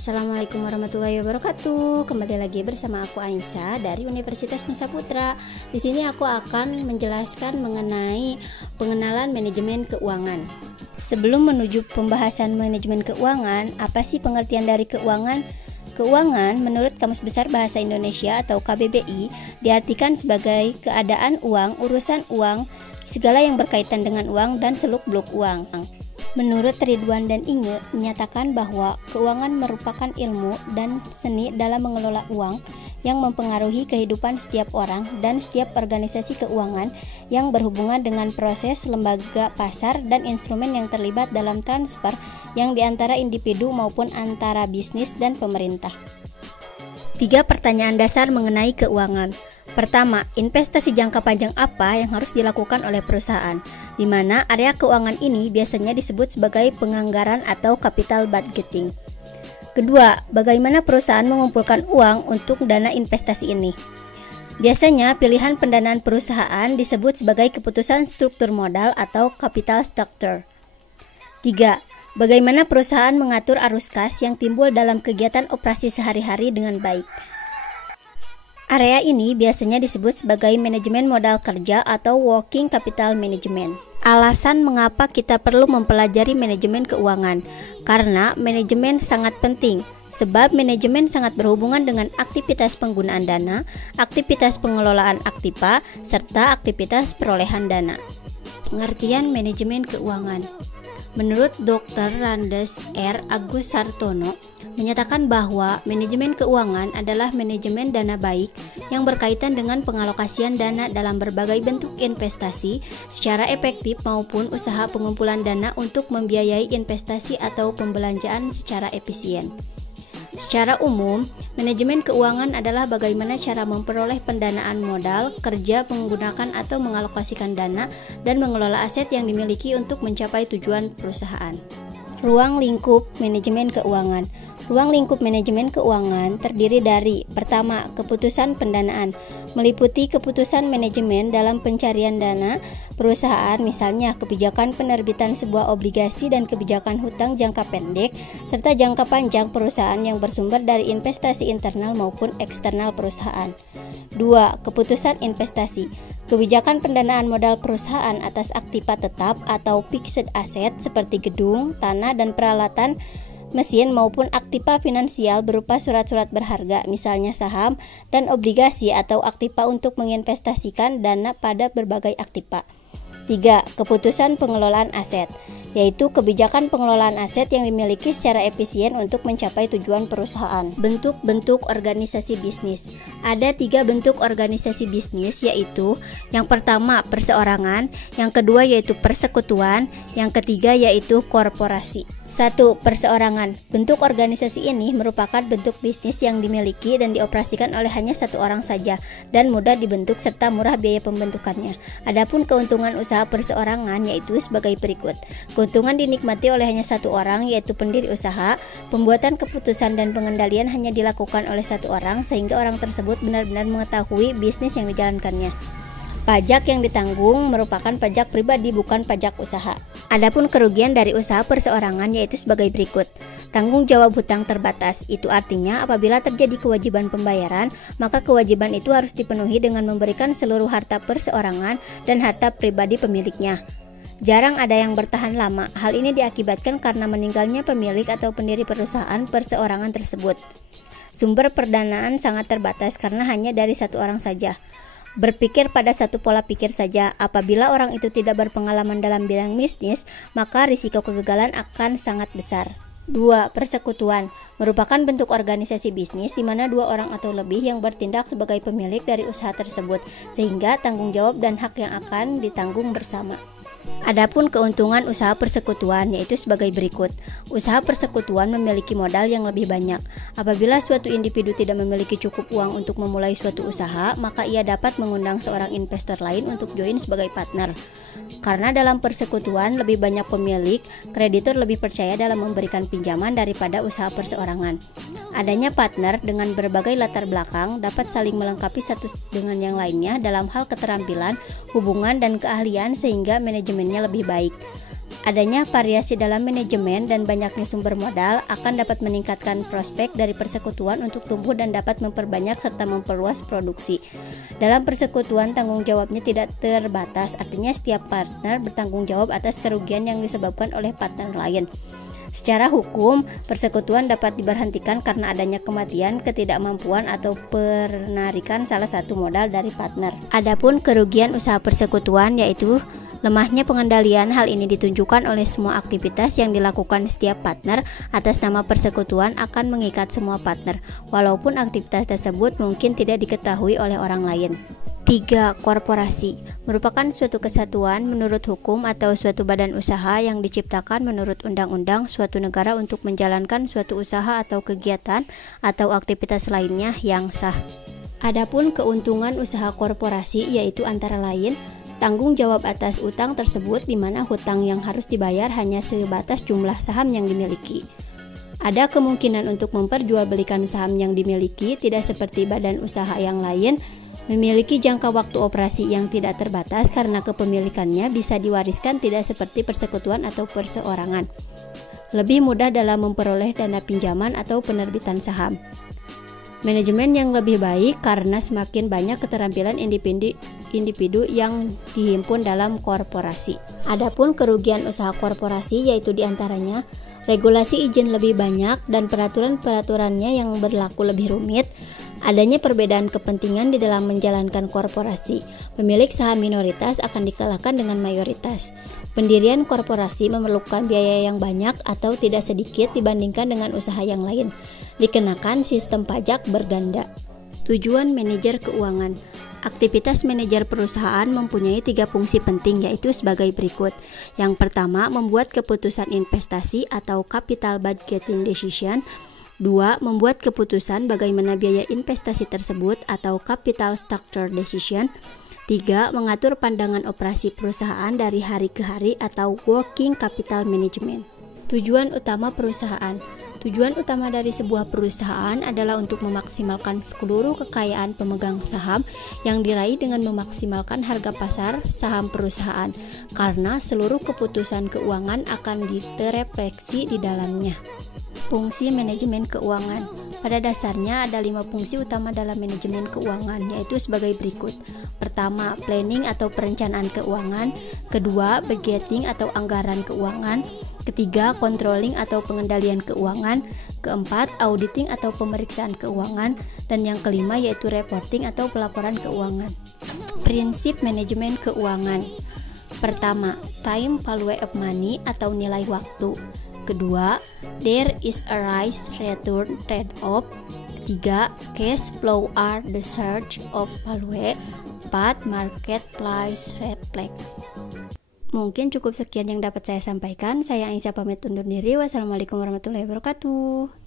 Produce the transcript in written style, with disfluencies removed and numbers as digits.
Assalamualaikum warahmatullahi wabarakatuh. Kembali lagi bersama aku Aisyah dari Universitas Nusa Putra. Di sini aku akan menjelaskan mengenai pengenalan manajemen keuangan. Sebelum menuju pembahasan manajemen keuangan, apa sih pengertian dari keuangan? Keuangan menurut Kamus Besar Bahasa Indonesia atau KBBI diartikan sebagai keadaan uang, urusan uang, segala yang berkaitan dengan uang dan seluk-beluk uang. Menurut Ridwan dan Inge menyatakan bahwa keuangan merupakan ilmu dan seni dalam mengelola uang yang mempengaruhi kehidupan setiap orang dan setiap organisasi keuangan yang berhubungan dengan proses, lembaga, pasar, dan instrumen yang terlibat dalam transfer yang diantara individu maupun antara bisnis dan pemerintah. 3 pertanyaan dasar mengenai keuangan. Pertama, investasi jangka panjang apa yang harus dilakukan oleh perusahaan, di mana area keuangan ini biasanya disebut sebagai penganggaran atau capital budgeting. Kedua, bagaimana perusahaan mengumpulkan uang untuk dana investasi ini? Biasanya pilihan pendanaan perusahaan disebut sebagai keputusan struktur modal atau capital structure. 3. Bagaimana perusahaan mengatur arus kas yang timbul dalam kegiatan operasi sehari-hari dengan baik? Area ini biasanya disebut sebagai manajemen modal kerja atau working capital management. Alasan mengapa kita perlu mempelajari manajemen keuangan, karena manajemen sangat penting, sebab manajemen sangat berhubungan dengan aktivitas penggunaan dana, aktivitas pengelolaan aktiva, serta aktivitas perolehan dana. Pengertian manajemen keuangan. Menurut Dr. Randes R. Agus Sartono, menyatakan bahwa manajemen keuangan adalah manajemen dana baik yang berkaitan dengan pengalokasian dana dalam berbagai bentuk investasi secara efektif maupun usaha pengumpulan dana untuk membiayai investasi atau pembelanjaan secara efisien. Secara umum, manajemen keuangan adalah bagaimana cara memperoleh pendanaan modal, kerja menggunakan atau mengalokasikan dana, dan mengelola aset yang dimiliki untuk mencapai tujuan perusahaan. Ruang lingkup manajemen keuangan. Ruang lingkup manajemen keuangan terdiri dari: pertama, keputusan pendanaan, meliputi keputusan manajemen dalam pencarian dana perusahaan, misalnya kebijakan penerbitan sebuah obligasi dan kebijakan hutang jangka pendek, serta jangka panjang perusahaan yang bersumber dari investasi internal maupun eksternal perusahaan. 2. Keputusan investasi, kebijakan pendanaan modal perusahaan atas aktiva tetap atau fixed asset seperti gedung, tanah, dan peralatan mesin maupun aktiva finansial berupa surat-surat berharga, misalnya saham dan obligasi atau aktiva untuk menginvestasikan dana pada berbagai aktiva. 3. Keputusan pengelolaan aset, yaitu kebijakan pengelolaan aset yang dimiliki secara efisien untuk mencapai tujuan perusahaan. Bentuk-bentuk organisasi bisnis. Ada 3 bentuk organisasi bisnis, yaitu yang pertama perseorangan, yang kedua yaitu persekutuan, yang ketiga yaitu korporasi. 1. Perseorangan. Bentuk organisasi ini merupakan bentuk bisnis yang dimiliki dan dioperasikan oleh hanya satu orang saja dan mudah dibentuk serta murah biaya pembentukannya. Adapun keuntungan usaha perseorangan yaitu sebagai berikut. Keuntungan dinikmati oleh hanya satu orang, yaitu pendiri usaha. Pembuatan keputusan dan pengendalian hanya dilakukan oleh satu orang, sehingga orang tersebut benar-benar mengetahui bisnis yang dijalankannya. Pajak yang ditanggung merupakan pajak pribadi, bukan pajak usaha. Adapun kerugian dari usaha perseorangan yaitu sebagai berikut. Tanggung jawab hutang terbatas, itu artinya apabila terjadi kewajiban pembayaran, maka kewajiban itu harus dipenuhi dengan memberikan seluruh harta perseorangan dan harta pribadi pemiliknya. Jarang ada yang bertahan lama. Hal ini diakibatkan karena meninggalnya pemilik atau pendiri perusahaan perseorangan tersebut. Sumber perdanaan sangat terbatas karena hanya dari satu orang saja. Berpikir pada satu pola pikir saja. Apabila orang itu tidak berpengalaman dalam bidang bisnis, maka risiko kegagalan akan sangat besar. 2. Persekutuan merupakan bentuk organisasi bisnis di mana 2 orang atau lebih yang bertindak sebagai pemilik dari usaha tersebut, sehingga tanggung jawab dan hak yang akan ditanggung bersama. Adapun keuntungan usaha persekutuan yaitu sebagai berikut. Usaha persekutuan memiliki modal yang lebih banyak. Apabila suatu individu tidak memiliki cukup uang untuk memulai suatu usaha, maka ia dapat mengundang seorang investor lain untuk join sebagai partner. Karena dalam persekutuan lebih banyak pemilik, kreditur lebih percaya dalam memberikan pinjaman daripada usaha perseorangan. Adanya partner dengan berbagai latar belakang dapat saling melengkapi satu dengan yang lainnya dalam hal keterampilan, hubungan, dan keahlian sehingga manajemennya lebih baik. Adanya variasi dalam manajemen dan banyaknya sumber modal akan dapat meningkatkan prospek dari persekutuan untuk tumbuh dan dapat memperbanyak serta memperluas produksi. Dalam persekutuan, tanggung jawabnya tidak terbatas, artinya setiap partner bertanggung jawab atas kerugian yang disebabkan oleh partner lain. Secara hukum, persekutuan dapat diberhentikan karena adanya kematian, ketidakmampuan, atau penarikan salah satu modal dari partner. Adapun kerugian usaha persekutuan yaitu lemahnya pengendalian. Hal ini ditunjukkan oleh semua aktivitas yang dilakukan setiap partner atas nama persekutuan akan mengikat semua partner, walaupun aktivitas tersebut mungkin tidak diketahui oleh orang lain. 3. Korporasi merupakan suatu kesatuan menurut hukum atau suatu badan usaha yang diciptakan menurut undang-undang suatu negara untuk menjalankan suatu usaha atau kegiatan atau aktivitas lainnya yang sah. Adapun keuntungan usaha korporasi yaitu antara lain tanggung jawab atas utang tersebut, di mana hutang yang harus dibayar hanya sebatas jumlah saham yang dimiliki. Ada kemungkinan untuk memperjualbelikan saham yang dimiliki, tidak seperti badan usaha yang lain, memiliki jangka waktu operasi yang tidak terbatas karena kepemilikannya bisa diwariskan, tidak seperti persekutuan atau perseorangan. Lebih mudah dalam memperoleh dana pinjaman atau penerbitan saham. Manajemen yang lebih baik karena semakin banyak keterampilan individu yang dihimpun dalam korporasi. Adapun kerugian usaha korporasi yaitu diantaranya regulasi izin lebih banyak dan peraturan-peraturannya yang berlaku lebih rumit, adanya perbedaan kepentingan di dalam menjalankan korporasi, pemilik saham minoritas akan dikalahkan dengan mayoritas. Pendirian korporasi memerlukan biaya yang banyak atau tidak sedikit dibandingkan dengan usaha yang lain. Dikenakan sistem pajak berganda. Tujuan manajer keuangan. Aktivitas manajer perusahaan mempunyai 3 fungsi penting yaitu sebagai berikut. Yang pertama, membuat keputusan investasi atau capital budgeting decision. 2. Membuat keputusan bagaimana biaya investasi tersebut atau capital structure decision. 3. Mengatur pandangan operasi perusahaan dari hari ke hari atau working capital management. Tujuan utama perusahaan. Tujuan utama dari sebuah perusahaan adalah untuk memaksimalkan seluruh kekayaan pemegang saham yang diraih dengan memaksimalkan harga pasar saham perusahaan, karena seluruh keputusan keuangan akan terefleksi di dalamnya. Fungsi manajemen keuangan. Pada dasarnya ada 5 fungsi utama dalam manajemen keuangan, yaitu sebagai berikut. Pertama, planning atau perencanaan keuangan. Kedua, budgeting atau anggaran keuangan. Ketiga, controlling atau pengendalian keuangan. Keempat, auditing atau pemeriksaan keuangan. Dan yang kelima yaitu reporting atau pelaporan keuangan. Prinsip manajemen keuangan. Pertama, time value of money atau nilai waktu. Kedua, there is a risk return trade-off. Ketiga, cash flow are the search of value. 4. Market price reflects. Mungkin cukup sekian yang dapat saya sampaikan. Saya Aisyah pamit undur diri. Wassalamualaikum warahmatullahi wabarakatuh.